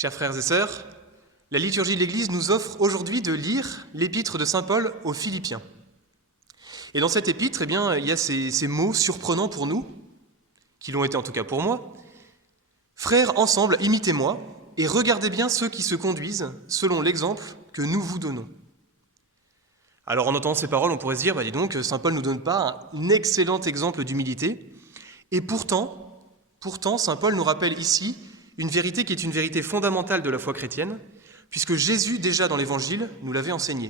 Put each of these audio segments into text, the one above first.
Chers frères et sœurs, la liturgie de l'Église nous offre aujourd'hui de lire l'épître de saint Paul aux Philippiens. Et dans cette épître, il y a ces mots surprenants pour nous, qui l'ont été en tout cas pour moi. « Frères, ensemble, imitez-moi, et regardez bien ceux qui se conduisent selon l'exemple que nous vous donnons. » Alors en entendant ces paroles, on pourrait se dire, dis donc, saint Paul ne nous donne pas un excellent exemple d'humilité. Et pourtant, saint Paul nous rappelle ici une vérité qui est une vérité fondamentale de la foi chrétienne, puisque Jésus, déjà dans l'Évangile, nous l'avait enseigné.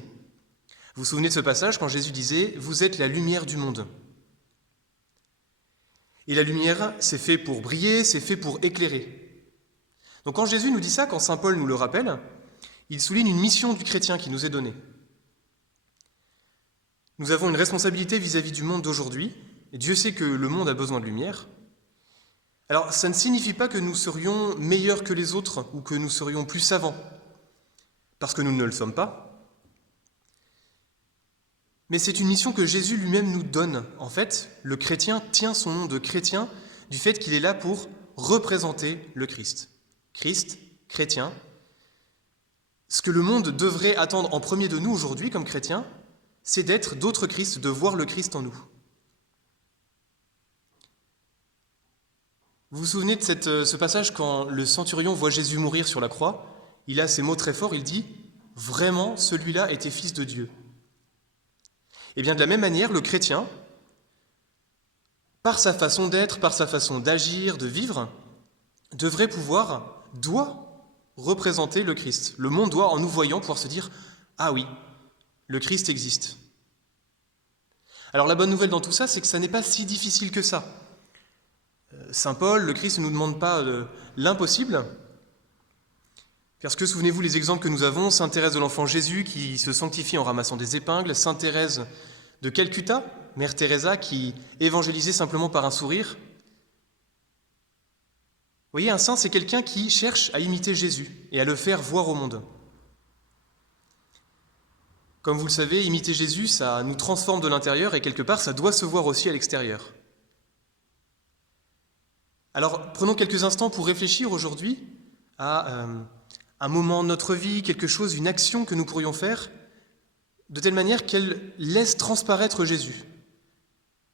Vous vous souvenez de ce passage quand Jésus disait « Vous êtes la lumière du monde ». Et la lumière, c'est fait pour briller, c'est fait pour éclairer. Donc quand Jésus nous dit ça, quand saint Paul nous le rappelle, il souligne une mission du chrétien qui nous est donnée. Nous avons une responsabilité vis-à-vis du monde d'aujourd'hui, et Dieu sait que le monde a besoin de lumière. Alors, ça ne signifie pas que nous serions meilleurs que les autres ou que nous serions plus savants, parce que nous ne le sommes pas. Mais c'est une mission que Jésus lui-même nous donne. En fait, le chrétien tient son nom de chrétien du fait qu'il est là pour représenter le Christ. Christ, chrétien. Ce que le monde devrait attendre en premier de nous aujourd'hui comme chrétiens, c'est d'être d'autres Christ, de voir le Christ en nous. Vous vous souvenez de ce passage quand le centurion voit Jésus mourir sur la croix? Il a ces mots très forts, il dit « Vraiment, celui-là était fils de Dieu ». Et bien de la même manière, le chrétien, par sa façon d'être, par sa façon d'agir, de vivre, doit représenter le Christ. Le monde doit, en nous voyant, pouvoir se dire « Ah oui, le Christ existe ». Alors la bonne nouvelle dans tout ça, c'est que ça n'est pas si difficile que ça. Saint Paul, le Christ ne nous demande pas l'impossible, parce que souvenez-vous les exemples que nous avons, Sainte Thérèse de l'Enfant Jésus qui se sanctifie en ramassant des épingles, Sainte Thérèse de Calcutta, Mère Teresa qui évangélisait simplement par un sourire. Vous voyez, un saint, c'est quelqu'un qui cherche à imiter Jésus et à le faire voir au monde. Comme vous le savez, imiter Jésus, ça nous transforme de l'intérieur et quelque part, ça doit se voir aussi à l'extérieur. Alors, prenons quelques instants pour réfléchir aujourd'hui à un moment de notre vie, quelque chose, une action que nous pourrions faire de telle manière qu'elle laisse transparaître Jésus.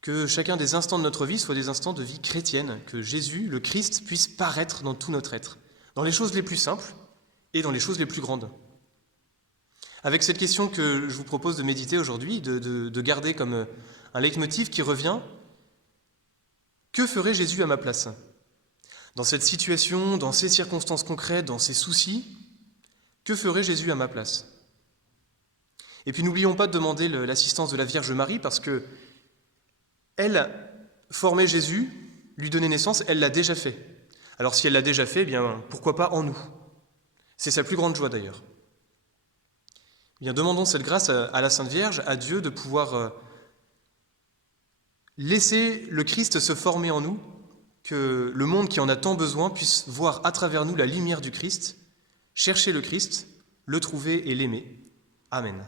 Que chacun des instants de notre vie soit des instants de vie chrétienne, que Jésus, le Christ, puisse paraître dans tout notre être, dans les choses les plus simples et dans les choses les plus grandes. Avec cette question que je vous propose de méditer aujourd'hui, de garder comme un leitmotiv qui revient, que ferait Jésus à ma place ? Dans cette situation, dans ces circonstances concrètes, dans ces soucis, que ferait Jésus à ma place ? Et puis n'oublions pas de demander l'assistance de la Vierge Marie, parce que elle formait Jésus, lui donnait naissance, elle l'a déjà fait. Alors si elle l'a déjà fait, pourquoi pas en nous ? C'est sa plus grande joie d'ailleurs. Demandons cette grâce à la Sainte Vierge, à Dieu, de pouvoir laisser le Christ se former en nous, que le monde qui en a tant besoin puisse voir à travers nous la lumière du Christ, chercher le Christ, le trouver et l'aimer. Amen.